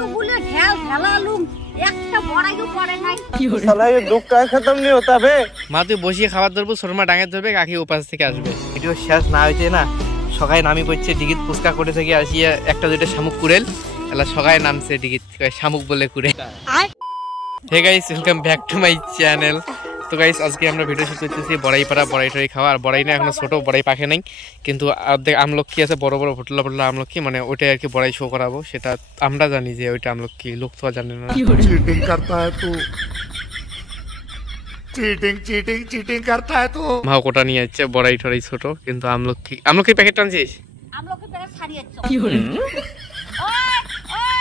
এতগুলো ঢেল ঢেলালুম একটা বড়াইও পড়ে নাই। শালা ये दुख का खत्म नहीं होता बे। মা তুই বসিয়ে খাবার ধরবো, শর্মা ডাঙে ধরবে, কাকি ওপাশ থেকে আসবে। ভিডিও শেষ না হয়েছে না, সকালে নামি পড়ছে ডিগিত পুচকা করে থেকে আসিয়া একটা দুইটা শামুক কুড়েল এলা সকালে নামছে ডিগিত শামুক বলে কুড়ে। Hey guys, welcome back to my channel. তো গাইস আজকে আমরা ভিডিও শুট করতেছি বড়াই পাড়া, বড়াই টড়াই খাওয়া। আর বড়াই না এখনো ছোটো, বড়াই পাখে নাই, কিন্তু অর্ধেক আমলক্ষী আছে, বড় বড় ফটলা ফটলা আমলক্ষী, মানে ওইটাই আর কি বড়াই শো করাবো। সেটা আমরা জানি যে ওইটা আমলক্ষী, লোক তো জানে না। चीटिंग करता है तू, चीटिंग चीटिंग चीटिंग करता है तू। মা কোটা নিয়ে যাচ্ছে বড়াই টড়াই ছোট, কিন্তু আমলক্ষীর প্যাকেট টানছিস? আমলকি প্যাকেট ছাড়িয়েছ।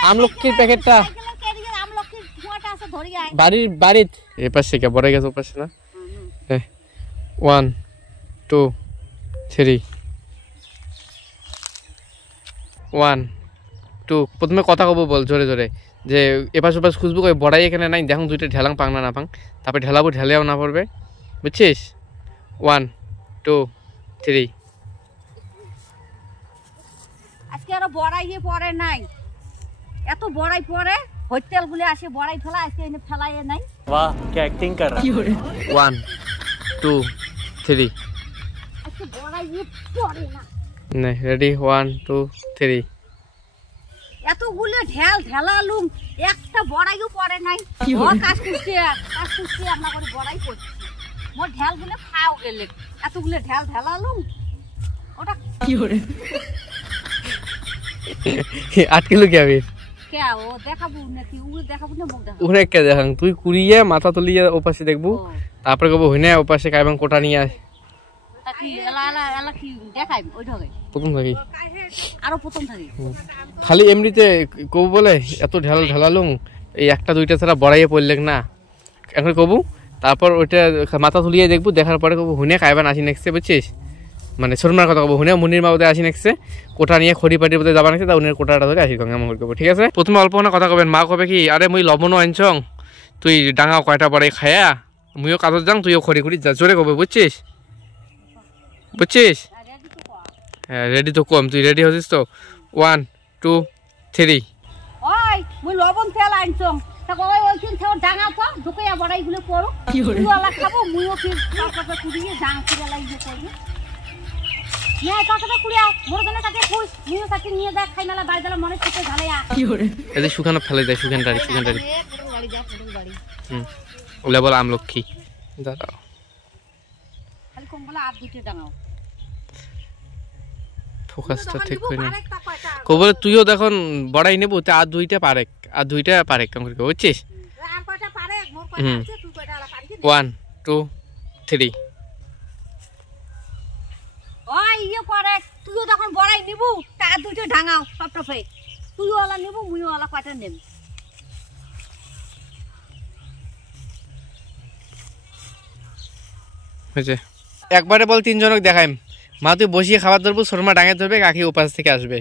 আমলক্ষীর প্যাকেটটা আমলকি ধোঁয়াটা আছে ধরি আয়। বাড়ির এপাশে কে বড়াই গেছে ওপাশে না। 1 2 3 1 2 প্রথমে কথা কব বল জোরে জোরে, যে এপাশ ওপাশ খুঁজবো ওই বড়াই এখানে নাই, দেখুন দুইটা ঢেলাং পাং না পাং, তারপরে ঢেলাবো, ঢেলেও না পড়বে, বুঝছিস? 1 2 3 আজকে আর বড়াইয়ে পড়ে নাই, এত বড়াই পড়ে হোটেল গুলো আসে বড়াই ফেলা, আজকে এনে ফেলাইয়ে নাই। वाह क्या एक्टिंग कर रहा है। 1 2 3 আজকে বড়াইয়ে পড়ে না। না রেডি 1 2 3 এতগুলো ঢেল ঢেলালুম একটা বড়াইও পড়ে নাই। ও কাজ করছে আপনার করে বড়াই করছে, মোর ঢেল গুলো খাও গেলে এতগুলো ঢেল ঢেলালুম ওটা কি করে 8 কিলো কি হবে কে ও দেখাবো নাকি ও দেখাবো না মুখ দেখাবো ওরে কে দেখাং, তুই কুড়িয়ে মাথা তুলিয়ে ওপাশে দেখবো, তারপরে কব হইনা ওপাশে কাইবাং কোটা নিয়ে আস। তা কি এলা এলা এলা কি দেখাই ওই ঢগে প্রথম থাকি আরো প্রথম থাকি খালি এমনিতে কব বলে এত ঢালালুম এই একটা দুইটা ছাড়া বড়াইয়ে পড়লেক না, এখন কবু তারপর ওইটা মাথা তুলিয়ে দেখবো, দেখার পরে কব হুনে কাইবান আসি নেক্সে, বুঝছিস? মানে শর্মার কথা কব, হুনে মুনির মা বোধে আসি নেক্সে, কোটা নিয়ে খড়ি পাটির বোধে যাবা নেক্সে, তা উনের কোটাটা ধরে আসি গঙ্গা মঙ্গল করবো, ঠিক আছে? প্রথমে অল্প না কথা কবেন, মা কবে কি আরে মুই লবণও আনছং, তুই ডাঙাও কয়টা বড়াই খায়া, মুইও কাজত যাং, তুইও খড়ি খুড়ি যা, জোরে কবে, বুঝছিস? হ্যাঁ রেডি তো কম, তুই রেডি হচ্ছিস তো? 1 2 3 ওই মুই লবণ তেল আনছং, তা কই ওইখান থেকে ডাঙা পা ঢুকাইয়া বড়াই গুলো পড়ো, তুইওলা খাবো, মুইও ফির কাকাটা কুড়িয়ে ডাঙা কুড়িয়ে লাইয়ে করব। নে কাকাটা কুড়িয়া মোর গনে কাকে খুশ, মুইও কাকে নিয়ে যা খাই মেলা বাড়ি দালা মনে থেকে ঝালাইয়া কি করে এই শুকানো ফেলে দেয়, শুকানটারি বাড়ি যা বাড়ি ওলা বল আমলক্ষী দাঁড়াও, খালি কম বলা আর দুটো ডাঙাও ফোকাসটা ঠিক করে না কবলে, তুইও দেখুন বড়াই নেবো তা আর দুইটা পারেক কাম করে, বুঝছিস? আর কয়টা পারে মোর কয়টা আছে তুই কয়টা আলা পারবি? 1 2 3 ওই ইয়ে করে তুইও যখন বড়াই নিবু তা আর দুটো ডাঙাও টপ টপে, তুইও আলা নিবু মুইও আলা কয়টা নেব। হয়েছে একবারে বল, তিনজনক দেখাইম, মা তুই বসিয়ে খাবার ধরবো, শর্মা ডাঙে ধরবে, কাকি ওপাশ থেকে আসবে,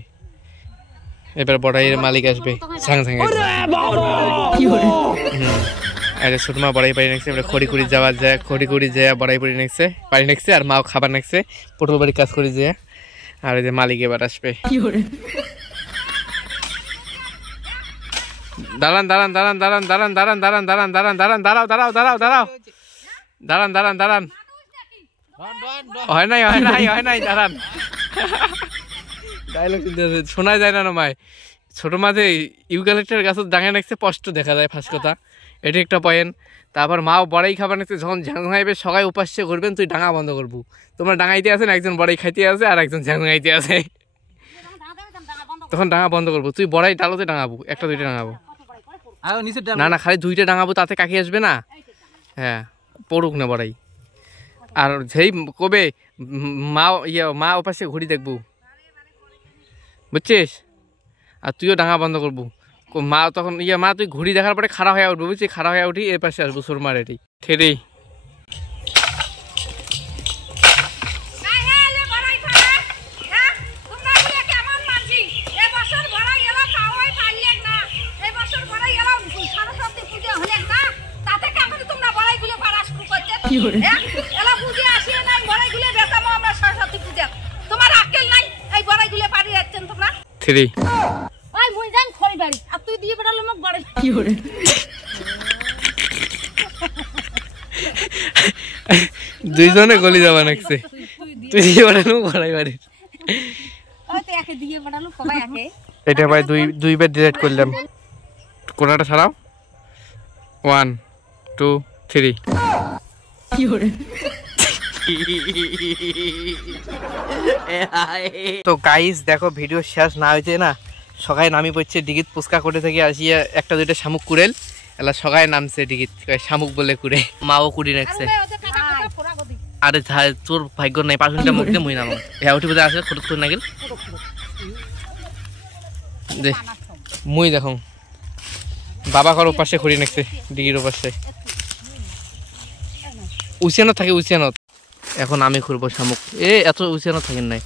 এবার বড়াইয়ের মালিক আসবে ঝাং ঝাং আরে শর্মা বড়াই পারি নেছে, এবার খড়ি খুড়ি যাওয়া যায়, খড়ি খুড়ি যায় বড়াই পড়ি নেছে পারি নেছে, আর মাও খাবার নেছে পটল বাড়ি কাজ করি যায়, আর এই যে মালিক এবার আসবে। দাঁড়ান দাঁড়ান দাঁড়ান দাঁড়ান দাঁড়ান দাঁড়ান দাঁড়ান দাঁড়ান দাঁড়ান দাঁড়ান দাঁড়াও দাঁড়াও দাঁড়াও দাঁড়াও দাঁড়ান দাঁড়ান দাঁড়ান হয় নাই দাঁড়ান, ডায়লগ শোনা যায় না মায়, ছোট মাঝে ইউক্যালিপটাস গাছ ডাঙায় নাকছে স্পষ্ট দেখা যায়, ফার্স্ট কথা এটি একটা পয়েন্ট। তারপর মাও বড়াই খাবার নাকছে, যখন ঝাঙাইবে সবাই উপাস্য করবেন, তুই ডাঙা বন্ধ করবো, তোমার ডাঙাইতে আছেন একজন বড়াই খাইতে আছে আর একজন ঝাঙাইতে আছে, তখন ডাঙা বন্ধ করবো, তুই বড়াই ডালোতে ডাঙাবো, একটা দুইটা ডাঙাবো না, না খালি দুইটা ডাঙাবো, তাতে কাকি আসবে না, হ্যাঁ পড়ুক না বড়াই। আর যেই কবে মা ওপাশে ঘুরি দেখবো, বুঝছিস? আর তুইও ডাঙা বন্ধ করবো, মা তখন মা তুই ঘুরি দেখার পরে খাড়া হয়ে উঠবো, বুঝছিস? খাড়া হয়ে উঠি এর পাশে আসবো, শর্মা রেডি থেরি এলা বুঝে আসিও নাই বড়াইগুলো বেচাবো আমরা সরস্বতী পূজা, তোমার আক্কেল নাই এই বড়াইগুলো পারি যাচ্ছেন তোমরা 3 ওই মুই যান খড়ি বাড়ি আর তুই দিয়ে বেড়ালো মোক বাড়ি দুইজনে গলি যাবা নাকছে তুই দিয়ে বেড়ালো বাড়াই বাড়ি হয়তো একে দিয়ে বেড়ালো সবাই একে এটা ভাই দুইবার ডিলিট করলাম কোনটা ছাড়াও 1 2 3 তো গাইস দেখো ভিডিও শেষ না হয়েছে না সবাই নামি পড়ছে ডিগিত পুস্কা করে থেকে আসিয়া একটা দুইটা শামুক কুড়েল এলা সবাই নামছে ডিগিত শামুক বলে কুড়ে মাও কুড়ি রাখছে আরে তোর ভাগ্য নাই 5 মিনিটের মধ্যে মুই নামো হ্যাঁ উঠে বোধহয় আসলে খরচ করে না গেল দে মুই দেখো বাবা ঘর ওপাশে খুঁড়ি নাকছে ডিগির ওপাশে উচিয়ানত থাকে উচিয়ানত এখন আমি খুঁড়বো শামুক এত উচিয়ানত থাকেন নাই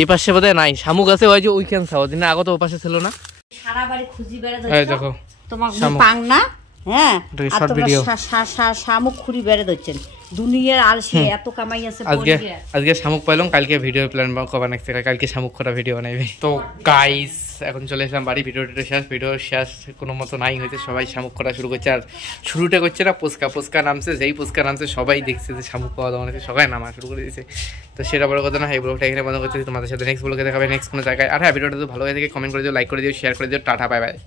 এই পাশে বোধহয় নাই শামুক আছে ওই যে উইকেন্ড খাওয়া দিন আগে তো ও পাশে ছিল না সারা বাড়ি খুঁজি বেড়ে এই দেখো তোমার পাং না হ্যাঁ শর্ট ভিডিও শামুক খুঁড়ি বেড়ে দিচ্ছেন দুনিয়ার আলসে এত কামাই আছে আজকে শামুক পাইলাম কালকে ভিডিও প্ল্যান করবা নেক্সট কালকে শামুক করা ভিডিও বানাইবে তো গাইস এখন চলে এসলাম বাড়ি ভিডিওটা শেষ কোনো মতো নাই হয়েছে সবাই শামুক করা শুরু করছে আর শুরুটা করছে না পুস্কা নামছে যেই পুস্কা নামছে সবাই দেখছে যে শামুক পাওয়া দাওয়া আছে সবাই নামা শুরু করে দিয়েছে তো সেটা বড় কথা না এই ব্লগটা এখানে বন্ধ করতেছি তোমাদের সাথে নেক্সট ব্লগে দেখাবে নেক্সট কোনো জায়গায় আর হ্যাঁ ভিডিওটা তো ভালো হয়ে থাকে কমেন্ট করে দিও লাইক করে দিও শেয়ার করে দিও টাটা বাই বাই